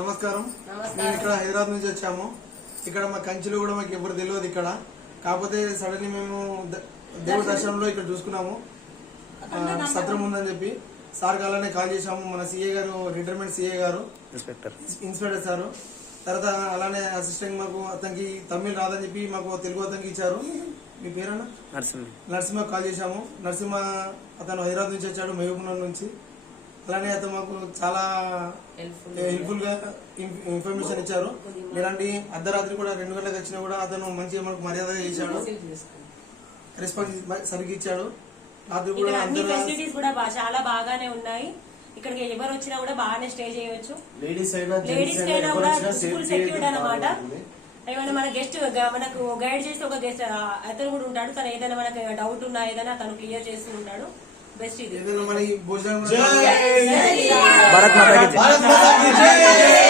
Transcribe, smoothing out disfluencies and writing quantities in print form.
నమస్కారం. మేము ఇక్కడ హైదరాబాద్ నుంచి వచ్చాము. ఇక్కడ మా కంచిలో కూడా మాకు ఎవరు తెలియదు ఇక్కడ. కాకపోతే సడన్లీ మేము దేవుడి దర్శనంలో ఇక్కడ చూసుకున్నాము సత్రం ఉందని చెప్పి సార్ అలానే కాల్ చేశాము. మన సిఏ గారు, రిటైర్మెంట్ సిఏ గారు, ఇన్స్పెక్టర్ సారు, తర్వాత అలానే అసిస్టెంట్ మాకు అతనికి తమిళ్ రాదని చెప్పి మాకు తెలుగు అతనికి ఇచ్చారు. మీ పేరన్నా? నరసింహ కాల్ చేశాము. నరసింహ అతను హైదరాబాద్ నుంచి వచ్చాడు, మహబూబ్నగర్ నుంచి. అలానే అతను మాకు చాలా హెల్ప్ఫుల్ గా ఇన్ఫర్మేషన్ ఇచ్చారు. ఇలాంటి అర్ధరాత్రి కూడా 2 గంటలకు వచ్చినా కూడా అతను మంచిగా మనకు మర్యాదగా చేశాడు, రెస్పాన్స్ సరిగ్గా ఇచ్చాడు. రాత్రి కూడా అన్ని ఫెసిలిటీస్ కూడా చాలా బాగానే ఉన్నాయి. ఇక్కడికి ఎవరు వచ్చినా కూడా బాగానే స్టే చేయవచ్చు. లేడీస్ అయినా కూడా ఫుల్ సెక్యూర్డ్ అన్నమాట. ఏమైనా మన గెస్ట్ మనకు గైడ్ చేసి ఒక గెస్ట్ అతను కూడా ఉంటాడు. తను ఏదైనా మనకు డౌట్ ఉన్నా ఏదైనా తను క్లియర్ చేస్తూ ఉంటాడు. బెస్ట్ ఇది. భోజనం భారత్ మాతా కీ జై.